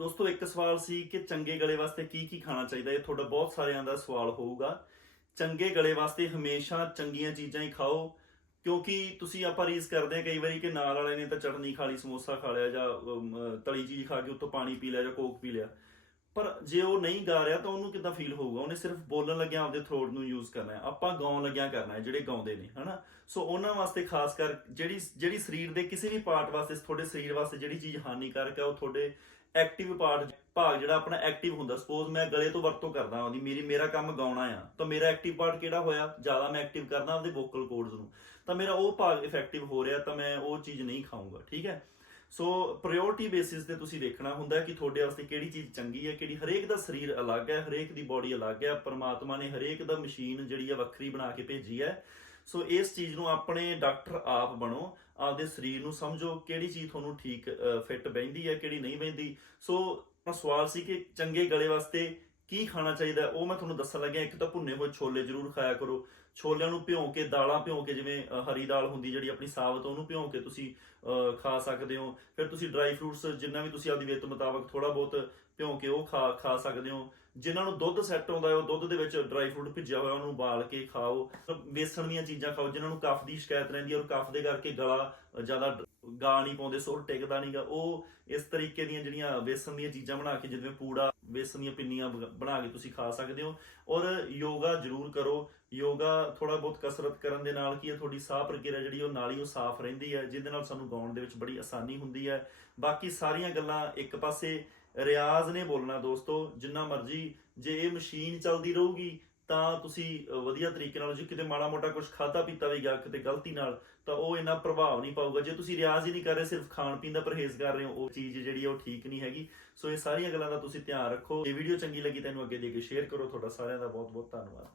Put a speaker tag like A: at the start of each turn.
A: ਦੋਸਤੋ, ਇੱਕ ਸਵਾਲ ਸੀ ਕਿ ਚੰਗੇ ਗਲੇ ਵਾਸਤੇ ਕੀ ਕੀ ਖਾਣਾ ਚਾਹੀਦਾ? ਇਹ ਤੁਹਾਡਾ ਬਹੁਤ ਸਾਰਿਆਂ ਦਾ ਸਵਾਲ ਹੋਊਗਾ। ਚੰਗੇ ਗਲੇ ਵਾਸਤੇ ਹਮੇਸ਼ਾ ਚੰਗੀਆਂ ਚੀਜ਼ਾਂ ਹੀ ਖਾਓ, ਕਿਉਂਕਿ ਤੁਸੀਂ ਆਪਾਂ ਰੀਸ ਕਰਦੇ ਆ ਕਈ ਵਾਰੀ ਕਿ ਨਾਲ ਵਾਲੇ ਨੇ ਤਾਂ ਚਟਨੀ ਖਾ ਲਈ, ਸਮੋਸਾ ਖਾ ਲਿਆ ਜਾਂ ਤਲੀ ਚੀਜ਼ ਖਾ ਕੇ ਉੱਤੋਂ ਪਾਣੀ ਪੀ ਲਿਆ ਜਾਂ ਕੋਕ ਪੀ ਲਿਆ। ਪਰ ਜੇ ਉਹ ਨਹੀਂ ਗਾ ਰਿਹਾ ਤਾਂ ਉਹਨੂੰ ਕਿੱਦਾਂ ਫੀਲ ਹੋਊਗਾ? ਉਹਨੇ ਸਿਰਫ ਬੋਲਣ ਲੱਗਿਆ ਆਪਦੇ ਥਰੋਟ ਨੂੰ ਯੂਜ਼ ਕਰਨਾ ਹੈ। ਆਪਾਂ ਗਾਉਣ ਲੱਗਿਆ ਕਰਨਾ ਹੈ, ਜਿਹੜੇ ਗਾਉਂਦੇ ਨੇ, ਹਨਾ? ਸੋ ਉਹਨਾਂ ਵਾਸਤੇ ਖਾਸ ਕਰ ਜਿਹੜੀ ਜਿਹੜੀ ਸਰੀਰ ਦੇ ਕਿਸੇ ਵੀ ਪਾਰਟ ਵਾਸਤੇ, ਤੁਹਾਡੇ ਸਰੀਰ ਵਾਸਤੇ ਜਿਹੜੀ ਚੀਜ਼ ਹਾਨੀਕਾਰਕ ਹੈ, ਉਹ ਤੁਹਾਡੇ ਐਕਟਿਵ ਪਾਰਟ ਭਾਗ ਜਿਹੜਾ ਆਪਣਾ ਐਕਟਿਵ ਹੁੰਦਾ। ਸਪੋਜ਼ ਮੈਂ ਗਲੇ ਤੋਂ ਵਰਤੋਂ ਕਰਦਾ ਉਹਦੀ ਮੇਰੀ, ਮੇਰਾ ਕੰਮ ਗਾਉਣਾ ਆ, ਤਾਂ ਮੇਰਾ ਐਕਟਿਵ ਪਾਰਟ ਕਿਹੜਾ ਹੋਇਆ? ਜ਼ਿਆਦਾ ਮੈਂ ਐਕਟਿਵ ਕਰਦਾ ਆਪਦੇ ਵੋਕਲ ਕੋਰਡਸ ਨੂੰ। ਤਾਂ ਮੇਰਾ ਉਹ ਭਾਗ ਇਫੈਕਟਿਵ ਹੋ ਰਿਹਾ, ਤਾਂ ਮੈਂ ਉਹ ਚੀਜ਼ ਨਹੀਂ ਖਾਊਂਗਾ, ਠੀਕ ਹੈ? ਸੋ ਪ੍ਰਾਇੋਰਟੀ ਬੇਸਿਸ ਤੇ ਤੁਸੀਂ ਦੇਖਣਾ ਹੁੰਦਾ ਕਿ ਤੁਹਾਡੇ ਵਾਸਤੇ ਕਿਹੜੀ ਚੀਜ਼ ਚੰਗੀ ਹੈ, ਕਿਹੜੀ ਹਰੇਕ ਦਾ ਸਰੀਰ ਅਲੱਗ ਹੈ, ਹਰੇਕ ਦੀ ਬਾਡੀ ਅਲੱਗ ਹੈ, ਪਰਮਾਤਮਾ ਨੇ ਹਰੇਕ ਦਾ ਮਸ਼ੀਨ ਜਿਹੜੀ ਹੈ ਵੱਖਰੀ ਬਣਾ ਕੇ ਭੇਜੀ ਹੈ। ਸੋ ਇਸ ਚੀਜ਼ ਨੂੰ ਆਪਣੇ ਡਾਕਟਰ ਆਪ ਬਣੋ, ਆਪਦੇ ਸਰੀਰ ਨੂੰ ਸਮਝੋ ਕਿਹੜੀ ਚੀਜ਼ ਤੁਹਾਨੂੰ ਠੀਕ ਫਿੱਟ ਬੈਂਦੀ ਹੈ, ਕਿਹੜੀ ਨਹੀਂ ਬੈਂਦੀ ਸੋ ਸਵਾਲ ਸੀ ਕਿ ਚੰਗੇ ਗਲੇ ਵਾਸਤੇ ਕੀ ਖਾਣਾ ਚਾਹੀਦਾ ਉਹ ਮੈਂ ਤੁਹਾਨੂੰ ਦੱਸਣ ਲੱਗਿਆ ਇੱਕ ਤਾਂ ਭੁੰਨੇ ਹੋਏ ਛੋਲੇ ਜ਼ਰੂਰ ਖਾਇਆ ਕਰੋ। ਛੋਲਿਆਂ ਨੂੰ ਭਿਉਂ ਕੇ ਦਾਲਾਂ ਭਿਉਂ ਕੇ ਜਿਵੇਂ ਹਰੀ ਦਾਲ ਹੁੰਦੀ ਜਿਹੜੀ ਆਪਣੀ ਸਾਬਤ ਉਹਨੂੰ ਭਿਉਂ ਕੇ ਤੁਸੀਂ ਅ, ਖਾ ਸਕਦੇ ਹੋ। ਫਿਰ ਤੁਸੀਂ ਡਰਾਈ ਫਰੂਟਸ ਜਿੰਨਾ ਵੀ ਤੁਸੀਂ ਆਪਦੀ ਵੇਤ ਮੁਤਾਬਕ ਥੋੜਾ ਬਹੁਤ ਭਿਉਂ ਕੇ ਉਹ ਖਾ ਖਾ ਸਕਦੇ ਹੋ। ਜਿਨ੍ਹਾਂ ਨੂੰ ਦੁੱਧ ਸੈੱਟ ਆਉਂਦਾ ਹੈ ਉਹ ਦੁੱਧ ਦੇ ਵਿੱਚ ਡਰਾਈ ਫਰੂਟ ਭਿੱਜਿਆ ਹੋਇਆ ਉਹਨੂੰ ਉਬਾਲ ਕੇ ਖਾਓ। ਵੇਸਣ ਦੀਆਂ ਚੀਜ਼ਾਂ ਖਾਓ ਜਿਨ੍ਹਾਂ ਨੂੰ ਕਫ ਦੀ ਸ਼ਿਕਾਇਤ ਰਹਿੰਦੀ ਹੈ ਔਰ ਕਫ ਦੇ ਕਰਕੇ ਗਲਾ ਜ਼ਿਆਦਾ ਗਾ ਨਹੀਂ ਪਾਉਂਦੇ, ਸੁਰ ਟਿਕਦਾ ਨਹੀਂਗਾ। ਉਹ ਇਸ ਤਰੀਕੇ ਦੀਆਂ ਜਿਹੜੀਆਂ ਵੇਸਣ ਦੀਆਂ ਚੀਜ਼ਾਂ ਬਣਾ ਕੇ, ਜਿਵੇਂ ਪੂੜਾ, ਵੇਸਣ ਦੀਆਂ ਪਿੰਨੀਆਂ ਬਣਾ ਕੇ ਤੁਸੀਂ ਖਾ ਸਕਦੇ ਹੋ। ਔਰ ਯੋਗਾ ਜ਼ਰੂਰ ਕਰੋ। ਯੋਗਾ ਥੋੜਾ ਬਹੁਤ ਕਸਰਤ ਕਰਨ ਦੇ ਨਾਲ ਕੀ ਹੈ, ਤੁਹਾਡੀ ਸਾਹ ਪ੍ਰਕਿਰਿਆ ਜਿਹੜੀ, ਉਹ ਨਾਲ ਹੀ ਉਹ ਸਾਫ਼ ਰਹਿੰਦੀ ਹੈ, ਜਿਹਦੇ ਨਾਲ ਸਾਨੂੰ ਗਾਉਣ ਦੇ ਵਿੱਚ ਬੜੀ ਆਸਾਨੀ ਹੁੰਦੀ ਹੈ। ਬਾਕੀ ਸਾਰੀਆਂ ਗੱਲਾਂ ਇੱਕ ਪਾਸੇ ਰਿਆਜ਼ ਨੇ ਬੋਲਣਾ ਦੋਸਤੋ, ਜਿੰਨਾ ਮਰਜ਼ੀ। ਜੇ ਇਹ ਮਸ਼ੀਨ ਚੱਲਦੀ ਰਹੂਗੀ ਤਾਂ ਤੁਸੀਂ ਵਧੀਆ ਤਰੀਕੇ ਨਾਲ ਜੇ ਕਿਤੇ ਮਾੜਾ ਮੋਟਾ ਕੁਝ ਖਾਦਾ ਪੀਤਾ ਵੀ ਗਿਆ ਕਿਤੇ ਗਲਤੀ ਨਾਲ, ਤਾਂ ਉਹ ਇੰਨਾ ਪ੍ਰਭਾਵ ਨਹੀਂ ਪਾਊਗਾ। ਜੇ ਤੁਸੀਂ ਰਿਆਜ਼ ਹੀ ਨਹੀਂ ਕਰ ਰਹੇ, ਸਿਰਫ ਖਾਣ ਪੀਣ ਦਾ ਪਰਹੇਜ਼ ਕਰ ਰਹੇ ਹੋ, ਉਹ ਚੀਜ਼ ਜਿਹੜੀ ਹੈ ਉਹ ਠੀਕ ਨਹੀਂ ਹੈਗੀ। ਸੋ ਇਹ ਸਾਰੀਆਂ ਗੱਲਾਂ ਦਾ ਤੁਸੀਂ ਧਿਆਨ ਰੱਖੋ। ਇਹ ਵੀਡੀਓ ਚੰਗੀ ਲੱਗੀ ਤੈਨੂੰ ਅੱਗੇ ਦੇ ਕੇ ਸ਼ੇਅਰ ਕਰੋ। ਤੁਹਾਡਾ ਸਾਰਿਆਂ ਦਾ ਬਹੁਤ ਬਹੁਤ ਧੰਨਵਾਦ।